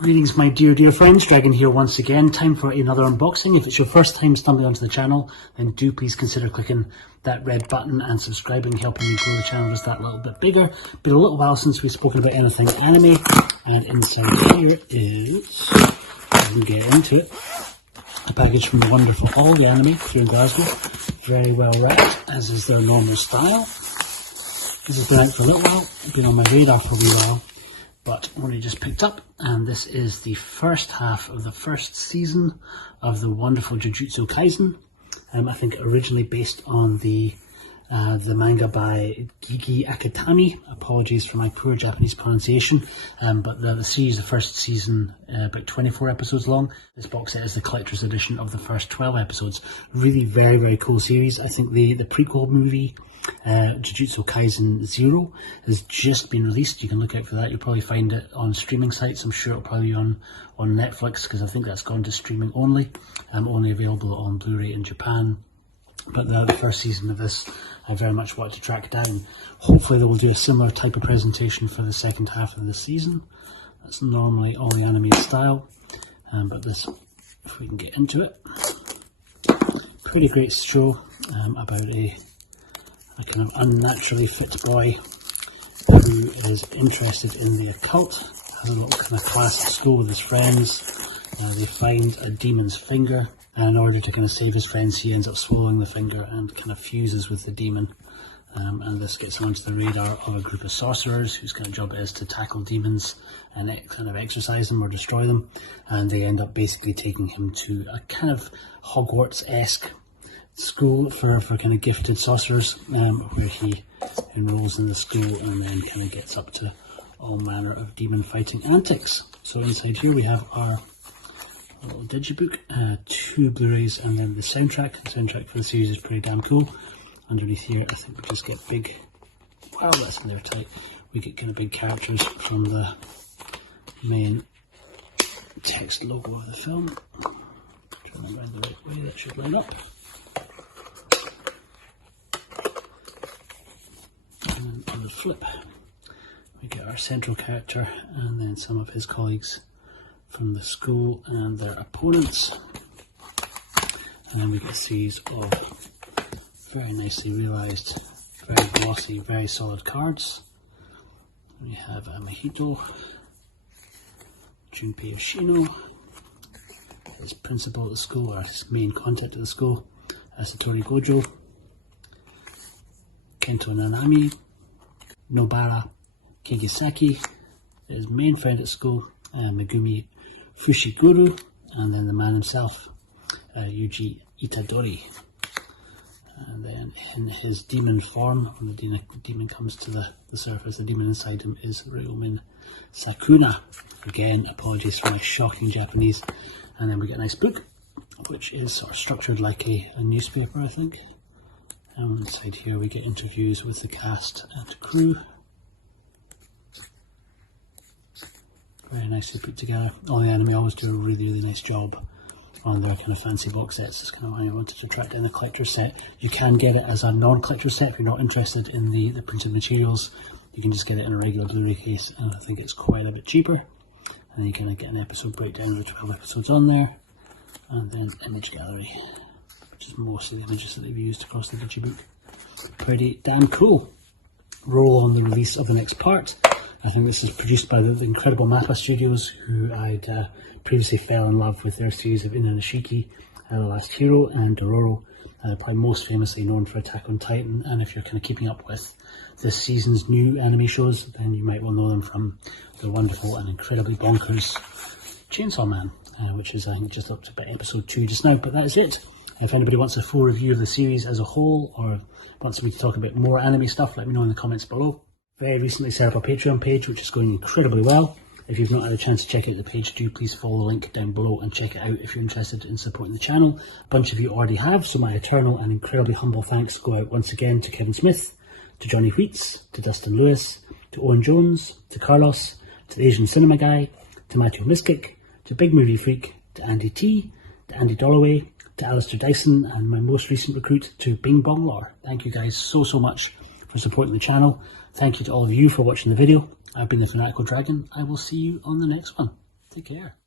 Greetings my dear friends, Dragon here once again. Time for another unboxing. If it's your first time stumbling onto the channel, then do please consider clicking that red button and subscribing, helping me grow the channel just that little bit bigger. Been a little while since we've spoken about anything anime, and inside here is, I can get into it, a package from the wonderful All the Anime here in Glasgow. Very well wrapped, as is their normal style. This has been out for a little while, been on my radar for a wee while, but only just picked up, and this is the first half of the first season of the wonderful Jujutsu Kaisen. I think originally based on the manga by Gigi Akatami. Apologies for my poor Japanese pronunciation, but the series, the first season, about 24 episodes long. This box set is the collector's edition of the first 12 episodes. Really very cool series. I think the prequel movie, Jujutsu Kaisen 0, has just been released. You can look out for that. You'll probably find it on streaming sites. I'm sure it'll probably be on Netflix, because I think that's gone to streaming only. Only available on Blu-ray in Japan. But the first season of this, I very much want to track down. Hopefully they will do a similar type of presentation for the second half of the season. That's normally All the Anime style, but this, if we can get into it, pretty great show about a kind of unnaturally fit boy who is interested in the occult, has a little kind of class at school with his friends. They find a demon's finger, and in order to kind of save his friends, he ends up swallowing the finger and kind of fuses with the demon. And this gets him onto the radar of a group of sorcerers whose kind of job it is to tackle demons and kind of exorcise them or destroy them. And they end up basically taking him to a kind of Hogwarts-esque school for kind of gifted sorcerers, where he enrolls in the school and then kind of gets up to all manner of demon fighting antics. So inside here we have our little digibook, 2 Blu-rays, and then the soundtrack. The soundtrack for the series is pretty damn cool. Underneath here, I think we just get big, wow, that's in there tight. We get kind of big characters from the main text logo of the film. Turn them around the right way, that should line up. And then on the flip, we get our central character and then some of his colleagues from the school and their opponents. And then we get a series of very nicely realised, very glossy, very solid cards. We have Mahito, Junpei Yoshino, his principal at the school, or his main contact at the school, Satori Gojo, Kento Nanami, Nobara Kigisaki, his main friend at school, Megumi Fushiguro, and then the man himself, Yuji Itadori. And then in his demon form, when the demon comes to the surface, the demon inside him is Ryomin Sakuna. Again, apologies for my shocking Japanese. And then we get a nice book, which is sort of structured like a newspaper, I think. And inside here we get interviews with the cast and crew. Very nicely put together. All the Anime always do a really nice job on their kind of fancy box sets. That's kind of why I wanted to track down the collector's set. You can get it as a non-collector's set if you're not interested in the printed materials. You can just get it in a regular Blu-ray case, and I think it's quite a bit cheaper. And you kind of get an episode breakdown of the 12 episodes on there, and then image gallery, which is most of the images that they've used across the digibook. Pretty damn cool. Roll on the release of the next part. I think this is produced by the incredible Mappa Studios, who I'd previously fell in love with their series of Inanashiki, The Last Hero, and Dororo, probably most famously known for Attack on Titan. And if you're kind of keeping up with this season's new anime shows, then you might well know them from the wonderful and incredibly bonkers Chainsaw Man, which is, I think, just up to about episode 2 just now. But that is it. If anybody wants a full review of the series as a whole, or wants me to talk about more anime stuff, let me know in the comments below. Very recently set up a Patreon page, which is going incredibly well. If you've not had a chance to check out the page, do please follow the link down below and check it out if you're interested in supporting the channel. A bunch of you already have, so my eternal and incredibly humble thanks go out once again to Kevin Smith, to Johnny Wheats, to Dustin Lewis, to Owen Jones, to Carlos, to the Asian Cinema Guy, to Matthew Miskick, to Big Movie Freak, to Andy T, to Andy Dolloway, to Alistair Dyson, and my most recent recruit, to Bing Bong Lore. Thank you guys so much for supporting the channel. Thank you to all of you for watching the video. I've been the Fanatical Dragon. I will see you on the next one. Take care.